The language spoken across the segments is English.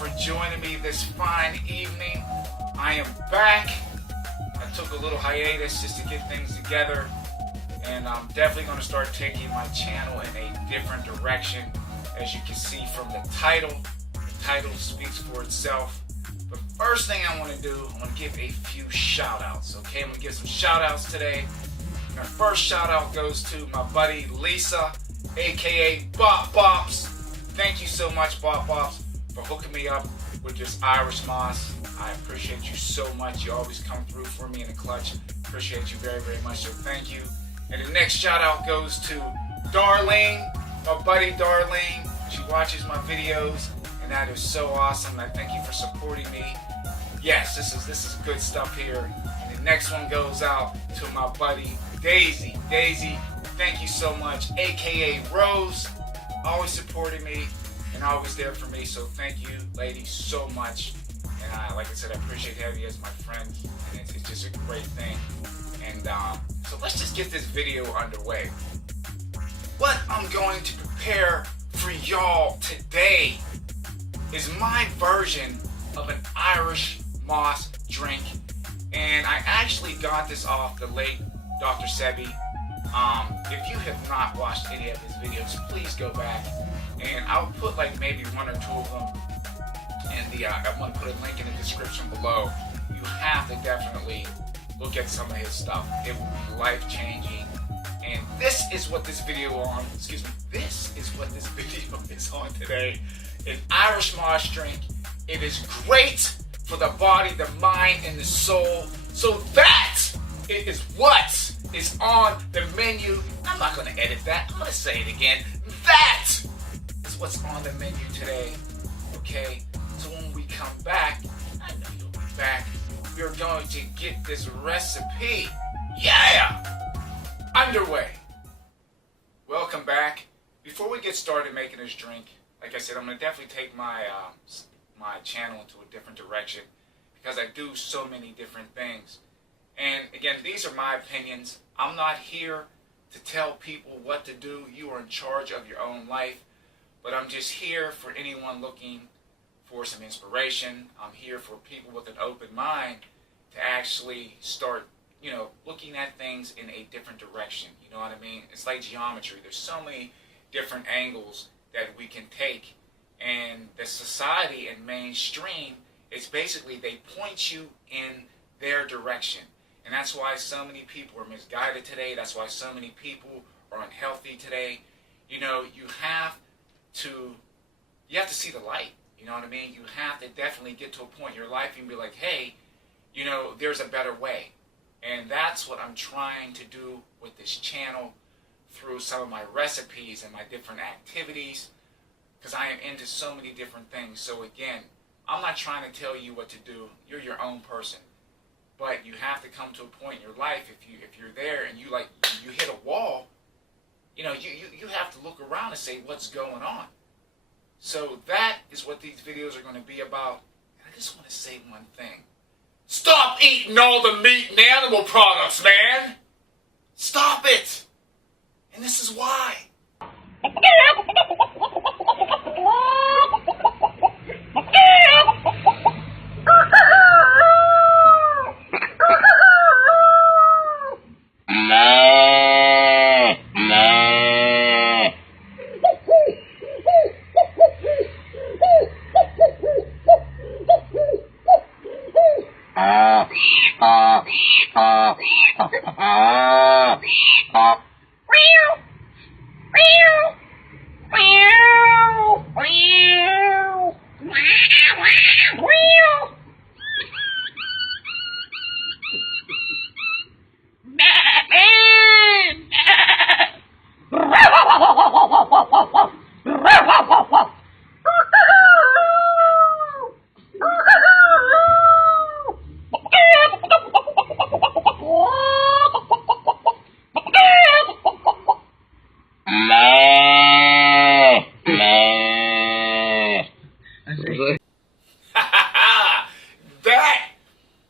for joining me this fine evening. I am back. I took a little hiatus just to get things together, and I'm definitely going to start taking my channel in a different direction. As you can see from the title speaks for itself. But first thing I want to do, I want to give a few shout outs. Okay, I'm going to give some shout outs today. My first shout out goes to my buddy Lisa, aka Bop Bops. Thank you so much, Bop Bops, for hooking me up with this Irish moss. I appreciate you so much. You always come through for me in the clutch. Appreciate you very, very much, so thank you. And the next shout out goes to Darlene, my buddy Darlene. She watches my videos, and that is so awesome. And I thank you for supporting me. Yes, this is good stuff here. And the next one goes out to my buddy Daisy. Daisy, thank you so much, aka Rose, always supporting me and always there for me. So thank you, ladies, so much. And like I said, I appreciate having you as my friend, and it's just a great thing. And so let's just get this video underway. What I'm going to prepare for y'all today is my version of an Irish moss drink, and I actually got this off the late Dr. Sebi. If you have not watched any of his videos, please go back, and I'll put like maybe one or two of them in I'm going to put a link in the description below. You have to definitely look at some of his stuff. It will be life-changing. And this is what this video this is what this video is on today. An Irish moss drink. It is great for the body, the mind, and the soul. So that is what is on the menu. I'm not going to edit that. I'm going to say it again. That is what's on the menu today. Okay? So when we come back, I know you'll be back, we're going to get this recipe, underway. Welcome back. Before we get started making this drink, like I said, I'm going to definitely take my my channel into a different direction because I do so many different things. And again, these are my opinions. I'm not here to tell people what to do. You are in charge of your own life. But I'm just here for anyone looking for some inspiration. I'm here for people with an open mind to actually start, looking at things in a different direction. You know what I mean? It's like geometry. There's so many different angles that we can take. And the society and mainstream, it's basically they point you in their direction. And that's why so many people are misguided today. That's why so many people are unhealthy today. You have to see the light. You know what I mean? You have to definitely get to a point in your life and be like, hey, there's a better way. And that's what I'm trying to do with this channel through some of my recipes and my different activities, because I am into so many different things. So again, I'm not trying to tell you what to do. You're your own person. But you have to come to a point in your life, if you're there and you hit a wall, you have to look around and say, what's going on? So that is what these videos are going to be about. And I just want to say one thing. Stop eating all the meat and animal products, man! Stop it! And this is why. That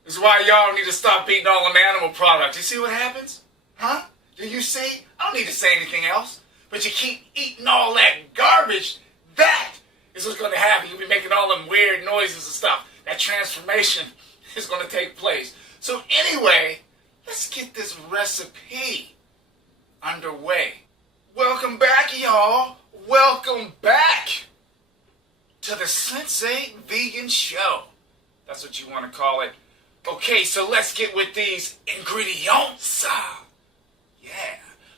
is why y'all need to stop eating all them animal products. You see what happens? Huh? Do you see? I don't need to say anything else. But you keep eating all that garbage. That is what's going to happen. You'll be making all them weird noises and stuff. That transformation is going to take place. So anyway, let's get this recipe underway. Welcome back, y'all. Welcome back to the Sensei Vegan Show. That's what you want to call it. Okay, so let's get with these ingredients. Yeah,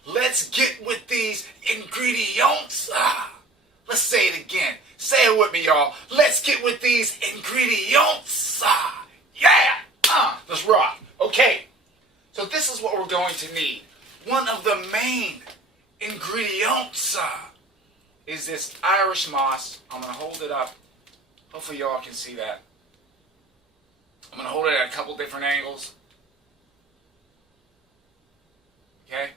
let's get with these ingredients. Let's say it again. Say it with me, y'all. Let's get with these ingredients. Yeah, let's rock. Okay, so this is what we're going to need. One of the main ingredients is this Irish moss. I'm going to hold it up. Hopefully y'all can see that. I'm going to hold it at a couple different angles. Okay?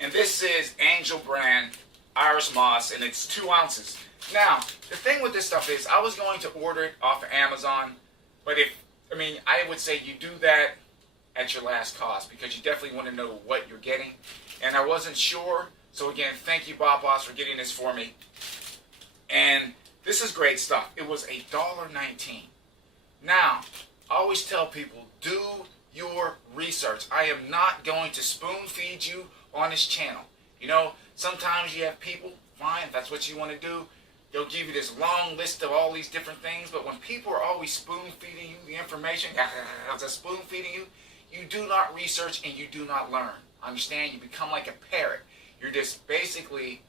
And this is Angel brand Irish moss, and it's 2 ounces. Now, the thing with this stuff is, I was going to order it off of Amazon, but I would say you do that at your last cost, because you definitely want to know what you're getting. And I wasn't sure, so again, thank you, Bob Boss, for getting this for me. And this is great stuff. It was $1.19. Now, I always tell people, do your research. I am not going to spoon feed you on this channel. You know, sometimes you have people, fine, if that's what you want to do, they'll give you this long list of all these different things, but when people are always spoon feeding you the information, spoon feeding you, you do not research and you do not learn. Understand? You become like a parrot. You're just basically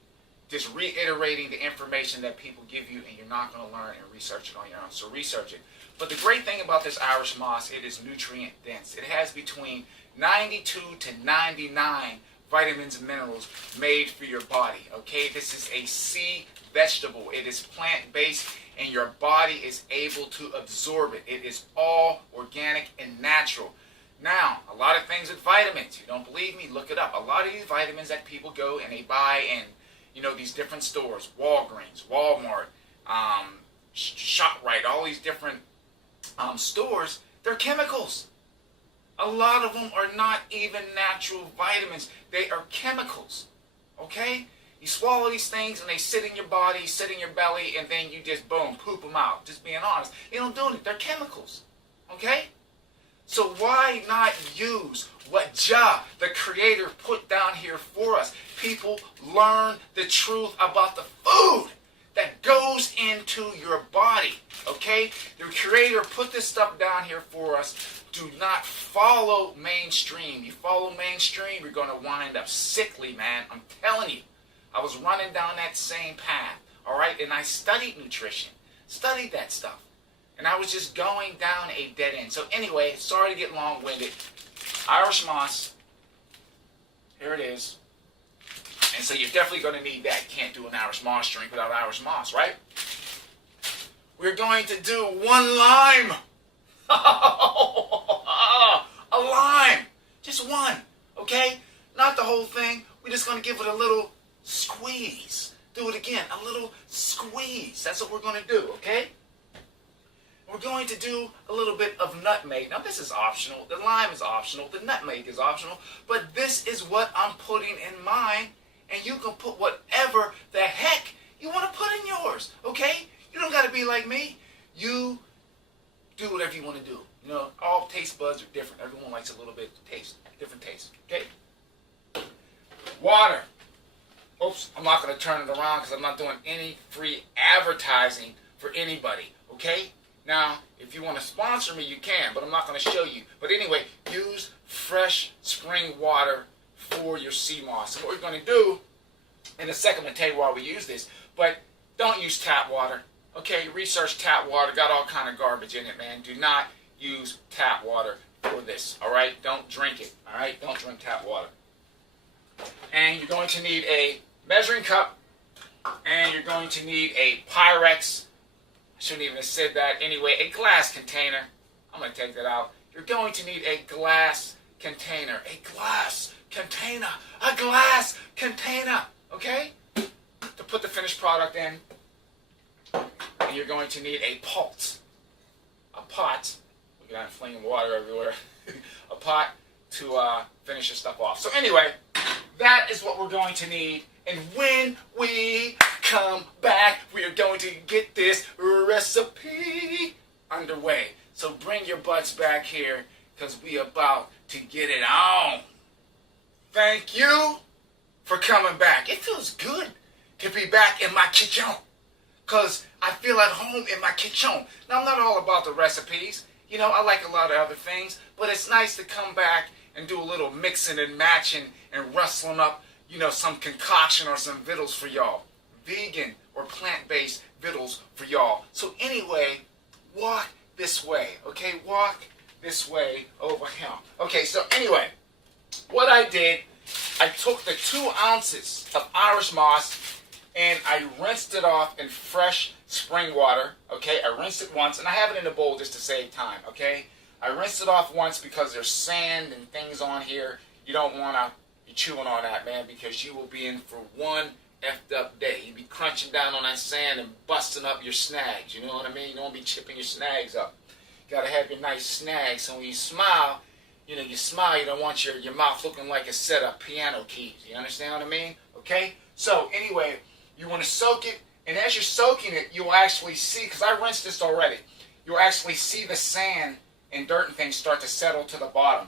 just reiterating the information that people give you, and you're not going to learn and research it on your own. So research it. But the great thing about this Irish moss, it is nutrient dense. It has between 92 to 99 vitamins and minerals made for your body. Okay, this is a sea vegetable. It is plant-based, and your body is able to absorb it. It is all organic and natural. Now, a lot of things with vitamins, you don't believe me, look it up. A lot of these vitamins that people go and they buy in, these different stores, Walgreens, Walmart, ShopRite, all these different stores, they're chemicals. A lot of them are not even natural vitamins. They are chemicals, okay? You swallow these things and they sit in your body, sit in your belly, and then you just, boom, poop them out. Just being honest. They don't do it. They're chemicals, okay? So why not use what Jah, the Creator, put down here for us? People, learn the truth about the food that goes into your body, okay? The Creator put this stuff down here for us. Do not follow mainstream. You follow mainstream, you're going to wind up sickly, man. I'm telling you. I was running down that same path, all right? And I studied nutrition, studied that stuff. And I was just going down a dead end. So anyway, sorry to get long-winded. Irish moss. Here it is. And so you're definitely going to need that. You can't do an Irish moss drink without Irish moss, right? We're going to do 1 lime. A lime. Just 1, okay? Not the whole thing. We're just going to give it a little squeeze. Do it again. A little squeeze. That's what we're going to do, okay? We're going to do a little bit of nutmeg. Now, this is optional. The lime is optional. The nutmeg is optional. But this is what I'm putting in mine. And you can put whatever the heck you want to put in yours. Okay? You don't got to be like me. You do whatever you want to do. All taste buds are different. Everyone likes a little bit of taste. Different taste. Okay? Water. Oops, I'm not going to turn it around because I'm not doing any free advertising for anybody. Okay? Now, if you want to sponsor me, you can, but I'm not going to show you. But anyway, use fresh spring water for your sea moss. And what we're going to do, in a second, I'm going to tell you why we use this, but don't use tap water. Okay, research tap water, got all kind of garbage in it, man. Do not use tap water for this, all right? Don't drink it, all right? Don't drink tap water. And you're going to need a measuring cup, and you're going to need a Pyrex. I shouldn't even have said that. Anyway, a glass container. I'm going to take that out. You're going to need a glass container. A glass container. A glass container. Okay? To put the finished product in. And you're going to need a pot. A pot. Look at that, flinging water everywhere. A pot to finish your stuff off. So anyway, that is what we're going to need. And when we come back. We are going to get this recipe underway. So bring your butts back here because we about to get it on. Thank you for coming back. It feels good to be back in my kitchen because I feel at home in my kitchen. Now, I'm not all about the recipes. You know, I like a lot of other things, but it's nice to come back and do a little mixing and matching and rustling up, you know, some concoction or some vittles for y'all. Vegan or plant-based vittles for y'all. So anyway, walk this way, okay? Walk this way over here. Okay, so anyway, what I did, I took the 2 ounces of Irish moss and I rinsed it off in fresh spring water, okay? I rinsed it once, and I have it in a bowl just to save time, okay? I rinsed it off once because there's sand and things on here. You don't want to be chewing on that, man, because you will be in for one effed up day. You'll be crunching down on that sand and busting up your snags, you know what I mean? You don't want to be chipping your snags up. You got to have your nice snags, so when you smile, you know, you smile, you don't want your mouth looking like a set of piano keys. You understand what I mean? Okay? So, anyway, you want to soak it, and as you're soaking it, you'll actually see, because I rinsed this already, you'll actually see the sand and dirt and things start to settle to the bottom.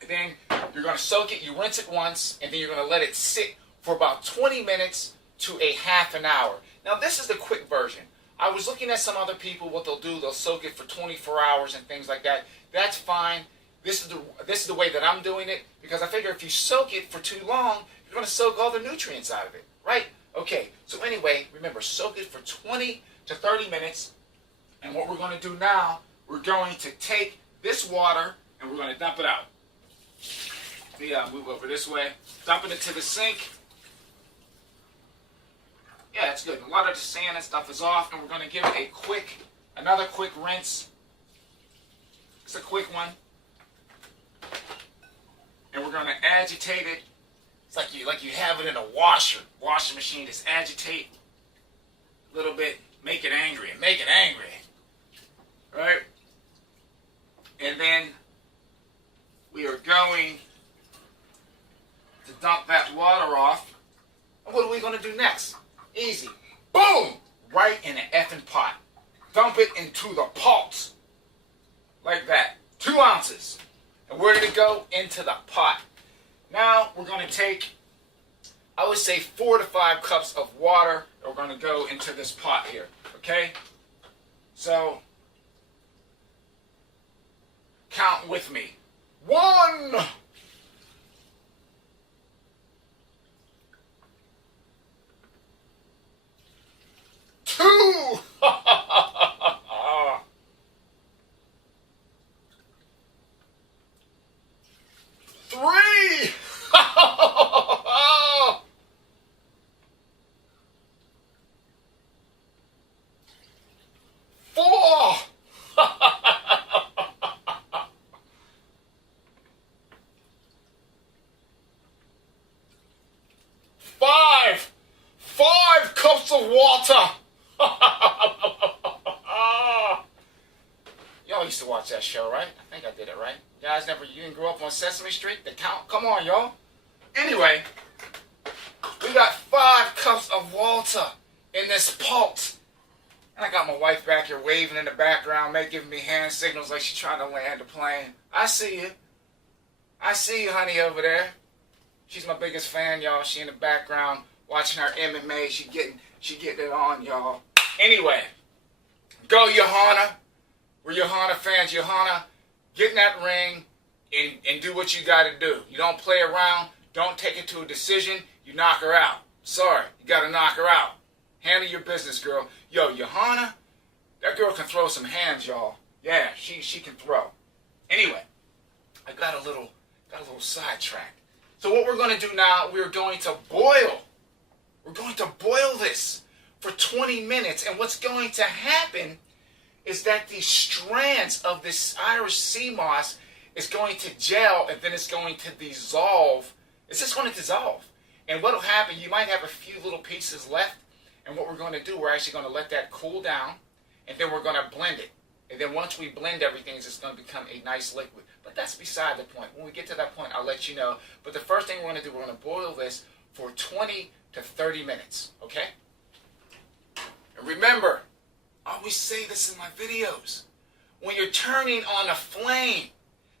And then you're going to soak it, you rinse it once, and then you're going to let it sit for about 20 minutes to a half an hour. Now, this is the quick version. I was looking at some other people, what they'll do, they'll soak it for 24 hours and things like that. That's fine. This is the way that I'm doing it, because I figure if you soak it for too long, you're going to soak all the nutrients out of it, right? Okay, so anyway, remember, soak it for 20 to 30 minutes, and what we're going to do now, we're going to take this water, and we're going to dump it out. Let me move over this way. Dumping it to the sink. Yeah, that's good. A lot of the sand and stuff is off, and we're going to give it another quick rinse. It's a quick one. And we're going to agitate it. It's like you have it in a washing machine. Just agitate a little bit, make it angry, right? And then we are going to dump that water off. And what are we going to do next? Easy. Boom! Right in an effing pot. Dump it into the pot. Like that. 2 ounces. And where did it go? Into the pot. Now we're going to take, I would say 4 to 5 cups of water. We're going to go into this pot here. Okay? So, count with me. 1, 2, 3, 4, 5 cups of water. Y'all used to watch that show, right? I think I did it right. You didn't grow up on Sesame Street? The Count? Come on, y'all. Anyway, we got 5 cups of water in this pot. And I got my wife back here waving in the background, giving me hand signals like she's trying to land the plane. I see you. I see you, honey, over there. She's my biggest fan, y'all. She in the background watching our MMA. She getting it on, y'all. Anyway, go, Johanna. We're Johanna fans. Johanna, get in that ring and do what you got to do. You don't play around. Don't take it to a decision. You knock her out. Sorry, you got to knock her out. Handle your business, girl. Yo, Johanna, that girl can throw some hands, y'all. Yeah, she can throw. Anyway, I got a little sidetracked. So what we're going to do now, we're going to boil. We're going to boil this for 20 minutes. And what's going to happen is that the strands of this Irish sea moss is going to gel, and then it's going to dissolve. It's just going to dissolve. And what will happen, you might have a few little pieces left. And what we're going to do, we're actually going to let that cool down, and then we're going to blend it. And then once we blend everything, it's just going to become a nice liquid. But that's beside the point. When we get to that point, I'll let you know. But the first thing we're going to do, we're going to boil this for 20 to 30 minutes. Okay? remember, I always say this in my videos. When you're turning on a flame,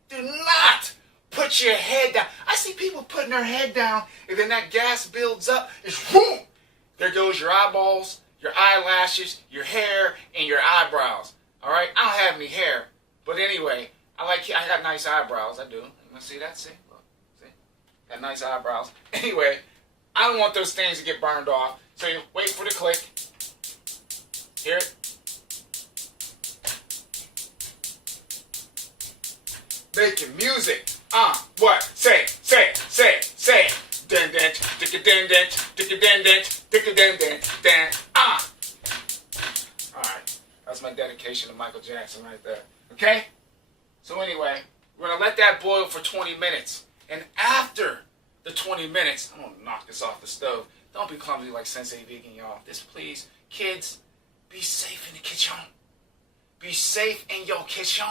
do not put your head down. I see people putting their head down, and then that gas builds up. It's whoom! There goes your eyeballs, your eyelashes, your hair, and your eyebrows. All right? I don't have any hair. But anyway, I got nice eyebrows. I do. You see that? See? Look. See? Got nice eyebrows. Anyway, I don't want those things to get burned off. So you wait for the click. Hear it? Making music. What? Say it. Say it. Say it. Say it. Dun dun dicka dun dun dicka dun dun dicka dun dun dun. Alright. That's my dedication to Michael Jackson right there. Okay? So anyway, we're gonna let that boil for 20 minutes. And after the 20 minutes, I'm gonna knock this off the stove. Don't be clumsy like Sensei Vegan, y'all. This please, kids, be safe in the kitchen. Be safe in your kitchen.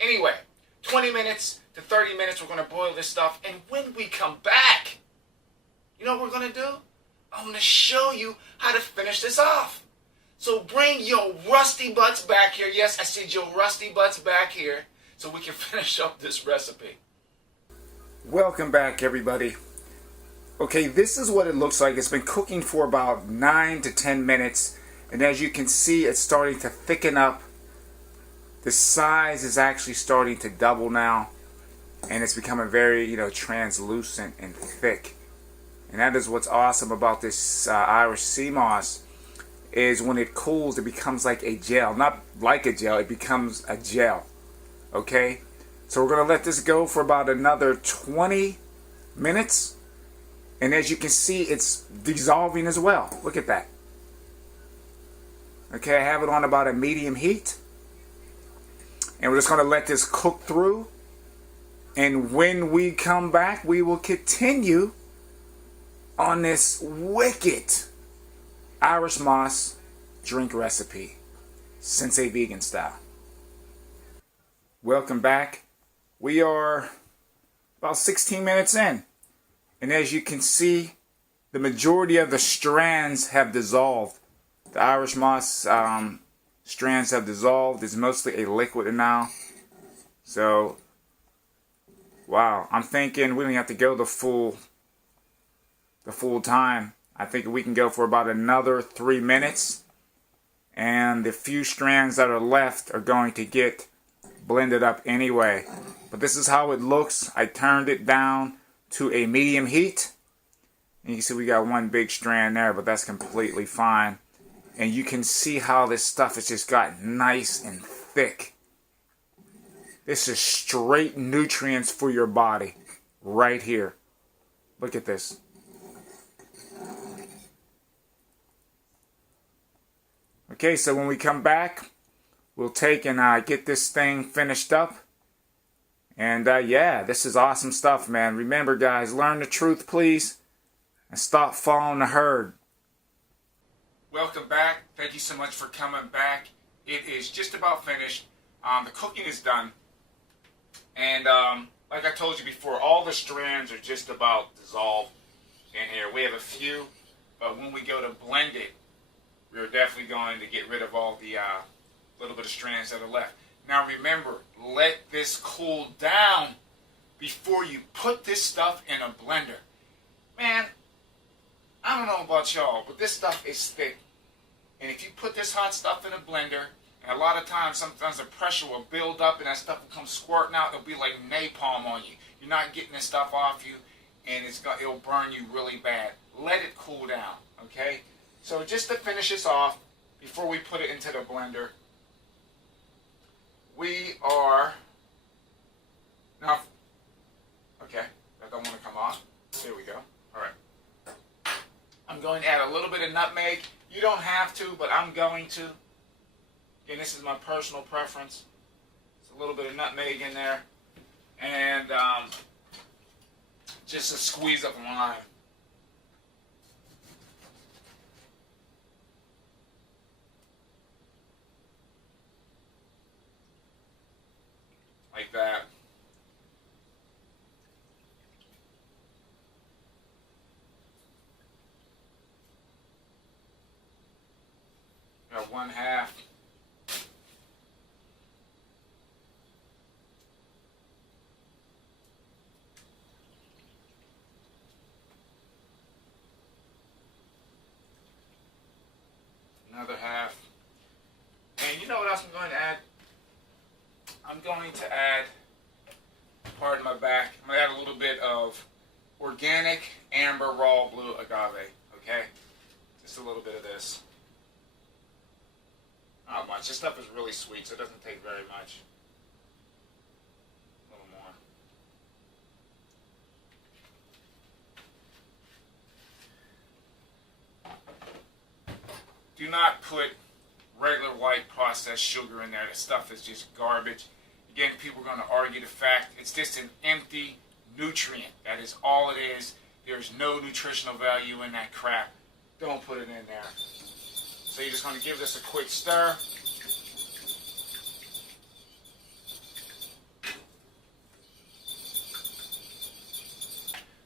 Anyway, 20 minutes to 30 minutes, we're going to boil this stuff. And when we come back, you know what we're going to do? I'm going to show you how to finish this off. So bring your rusty butts back here. Yes, I said your rusty butts back here so we can finish up this recipe. Welcome back, everybody. Okay, this is what it looks like. It's been cooking for about 9 to 10 minutes. And as you can see, it's starting to thicken up. The size is actually starting to double now, and it's becoming very, translucent and thick. And that is what's awesome about this Irish sea moss, is when it cools, it becomes like a gel. Not like a gel, it becomes a gel. Okay? So we're going to let this go for about another 20 minutes. And as you can see, it's dissolving as well. Look at that. Okay, I have it on about a medium heat. And we're just going to let this cook through. And when we come back, we will continue on this wicked Irish moss drink recipe. Sensei Vegan style. Welcome back. We are about 16 minutes in. And as you can see, the majority of the strands have dissolved. The Irish moss strands have dissolved. It's mostly a liquid now. So, wow. I'm thinking we don't have to go the full time. I think we can go for about another 3 minutes. And the few strands that are left are going to get blended up anyway. But this is how it looks. I turned it down to a medium heat. And you can see we got one big strand there, but that's completely fine. And you can see how this stuff has just gotten nice and thick. This is straight nutrients for your body. Right here. Look at this. Okay, so when we come back, we'll take and get this thing finished up. And yeah, this is awesome stuff, man. Remember, guys, learn the truth, please. And stop following the herd. Welcome back. Thank you so much for coming back. It is just about finished. The cooking is done. And like I told you before, all the strands are just about dissolved in here. We have a few, but when we go to blend it, we're definitely going to get rid of all the little bit of strands that are left. Now remember, let this cool down before you put this stuff in a blender. Man, I don't know about y'all, but this stuff is thick. And if you put this hot stuff in a blender, and a lot of times, sometimes the pressure will build up and that stuff will come squirting out. It'll be like napalm on you. You're not getting this stuff off you, and it'll burn you really bad. Let it cool down, okay? So just to finish this off, before we put it into the blender, we are, now, okay, that don't want to come off. There we go. All right. I'm going to add a little bit of nutmeg. You don't have to, but I'm going to. Again, this is my personal preference. It's a little bit of nutmeg in there. And just a squeeze of lime. Like that. 1/2. Another 1/2. And you know what else I'm going to add? I'm going to add, pardon my back, I'm going to add a little bit of organic amber raw blue agave, okay? Just a little bit of this. Not much. This stuff is really sweet, so it doesn't take very much. A little more. Do not put regular white processed sugar in there. The stuff is just garbage. Again, people are going to argue the fact it's just an empty nutrient. That is all it is. There's no nutritional value in that crap. Don't put it in there. So you're just going to give this a quick stir.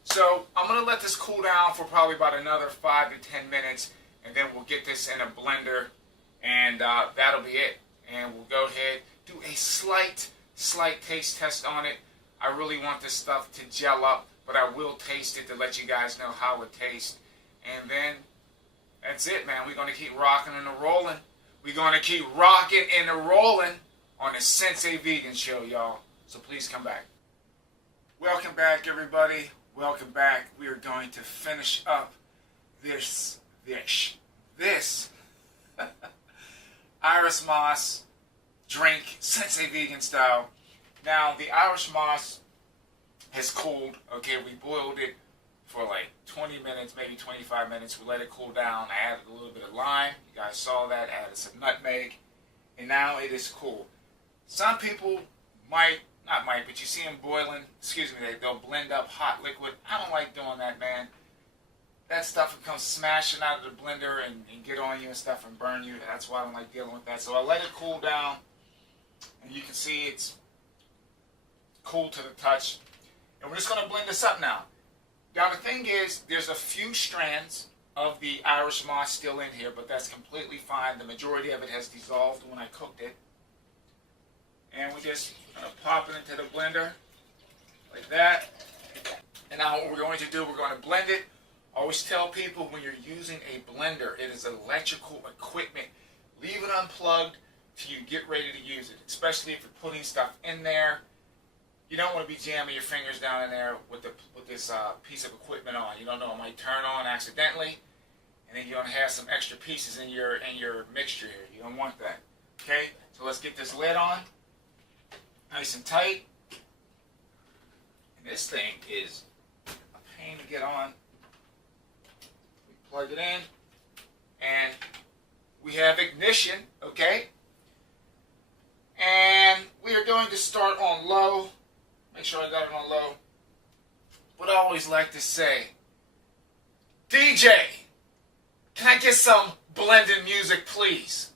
So I'm going to let this cool down for probably about another 5 to 10 minutes, and then we'll get this in a blender, and that'll be it. And we'll go ahead, do a slight taste test on it. I really want this stuff to gel up, but I will taste it to let you guys know how it tastes. And then that's it, man. We're going to keep rocking and rolling. We're going to keep rocking and rolling on the Sensei Vegan Show, y'all. So please come back. Welcome back, everybody. Welcome back. We are going to finish up this Irish Moss drink, Sensei Vegan style. Now, the Irish Moss has cooled. Okay, we boiled it for like 20 minutes, maybe 25 minutes. We let it cool down. I added a little bit of lime. You guys saw that. I added some nutmeg. And now it is cool. Some people but you see them boiling, they'll blend up hot liquid. I don't like doing that, man. That stuff will come smashing out of the blender and get on you and stuff and burn you. That's why I don't like dealing with that. So I let it cool down, and you can see it's cool to the touch. And we're just going to blend this up now. Now the thing is, there's a few strands of the Irish Moss still in here, but that's completely fine. The majority of it has dissolved when I cooked it. And we're just going to pop it into the blender like that. And now what we're going to do, we're going to blend it. I always tell people when you're using a blender, it is electrical equipment. Leave it unplugged till you get ready to use it, especially if you're putting stuff in there. You don't want to be jamming your fingers down in there with this piece of equipment on. You don't know, it might turn on accidentally, and then you're going to have some extra pieces in your mixture here. You don't want that. Okay, so let's get this lid on. Nice and tight. And this thing is a pain to get on. We plug it in, and we have ignition, okay? And we are going to start on low. Make sure I got it on low. But I always like to say, DJ, can I get some blended music, please?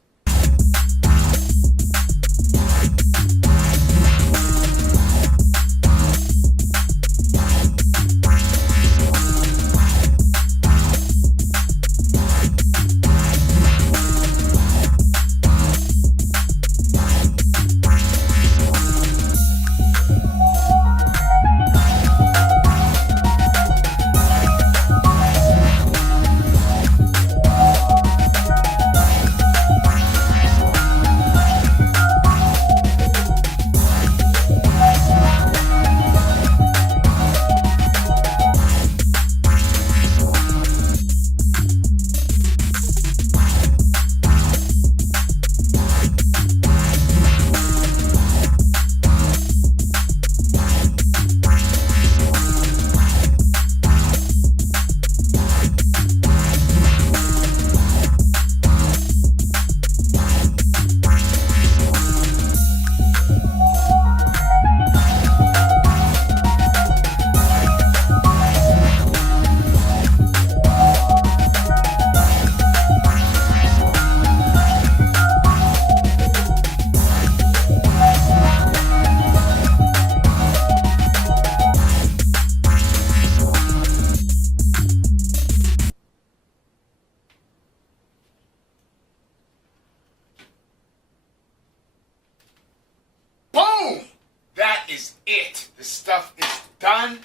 stuff is done.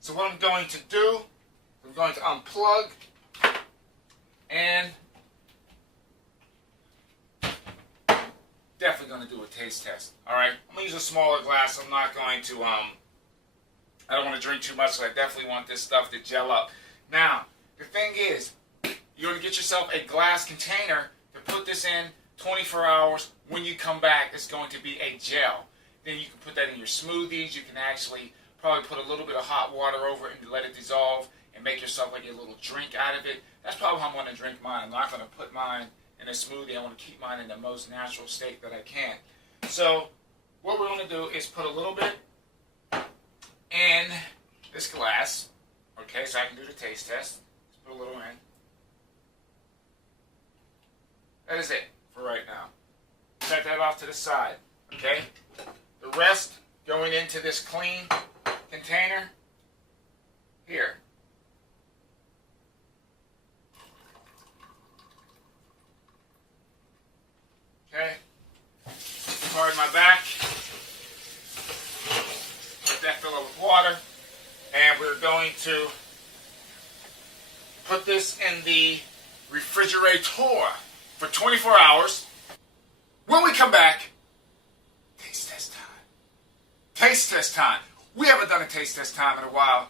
So what I'm going to do, I'm going to unplug and definitely going to do a taste test. Alright, I'm going to use a smaller glass. I'm not going to, I don't want to drink too much, so I definitely want this stuff to gel up. Now, the thing is, you're going to get yourself a glass container to put this in 24 hours. When you come back, it's going to be a gel. Then you can put that in your smoothies. You can actually probably put a little bit of hot water over it and let it dissolve and make yourself like a little drink out of it. That's probably how I'm going to drink mine. I'm not going to put mine in a smoothie. I want to keep mine in the most natural state that I can. So what we're going to do is put a little bit in this glass. Okay, so I can do the taste test. Let's put a little in. That is it for right now. Set that off to the side. Okay? The rest going into this clean container here. Okay? Pardon my back. Let that fill up with water. And we're going to put this in the refrigerator for 24 hours. When we come back, taste test time. Taste test time. We haven't done a taste test time in a while.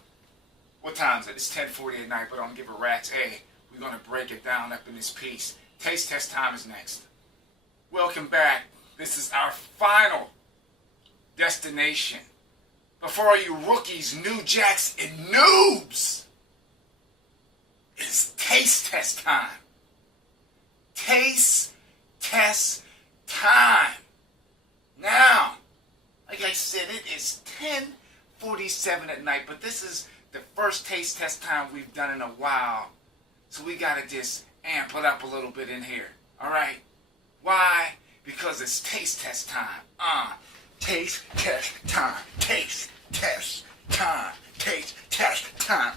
What time is it? It's 10:40 at night, but I don't give a rat's A. We're going to break it down up in this piece. Taste test time is next. Welcome back. This is our final destination. But for all you rookies, new jacks, and noobs, it's taste test time. Taste test time. Now, like I said, it is 10:47 at night, but this is the first taste test time we've done in a while. So we gotta just amp it up a little bit in here. Alright? Why? Because it's taste test time. Taste test time. Taste test time. Taste test time.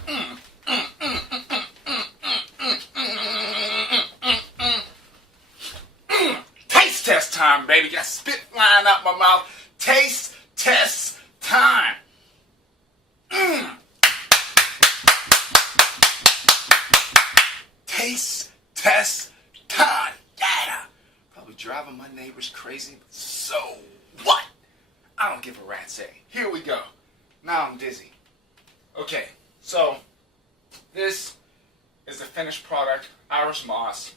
Taste test time, baby. Got spit flying out my mouth. Taste test time. Taste test time. Yeah. Probably driving my neighbors crazy, but so what? I don't give a rat's A. Here we go. Now I'm dizzy. Okay, so this is the finished product, Irish Moss.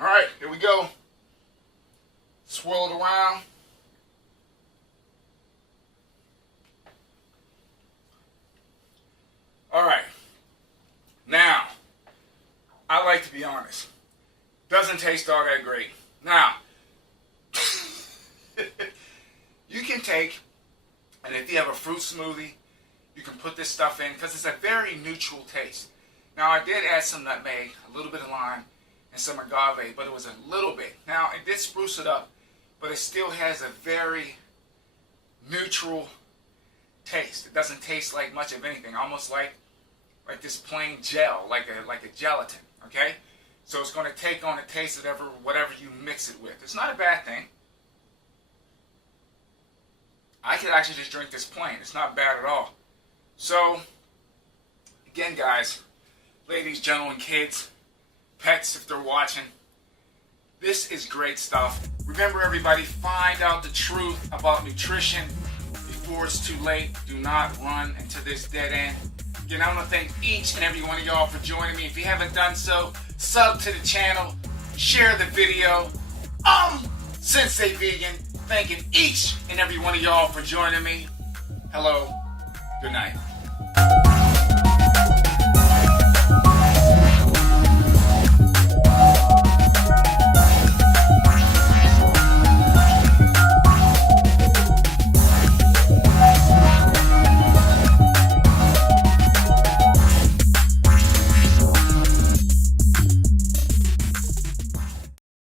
Alright, here we go. Swirl it around. Alright. Now, I like to be honest. Doesn't taste all that great. Now, you can take, and if you have a fruit smoothie, you can put this stuff in because it's a very neutral taste. Now, I did add some nutmeg, a little bit of lime, and some agave, but it was a little bit. Now, it did spruce it up, but it still has a very neutral taste. It doesn't taste like much of anything, almost like this plain gel, like a gelatin, okay? So it's going to take on the taste of whatever you mix it with. It's not a bad thing. I could actually just drink this plain. It's not bad at all. So, again, guys, ladies, gentlemen, kids, pets, if they're watching, this is great stuff. Remember, everybody, find out the truth about nutrition before it's too late. Do not run into this dead end. Again, I want to thank each and every one of y'all for joining me. If you haven't done so, sub to the channel, share the video. Sensei Vegan, thanking each and every one of y'all for joining me. Hello, good night.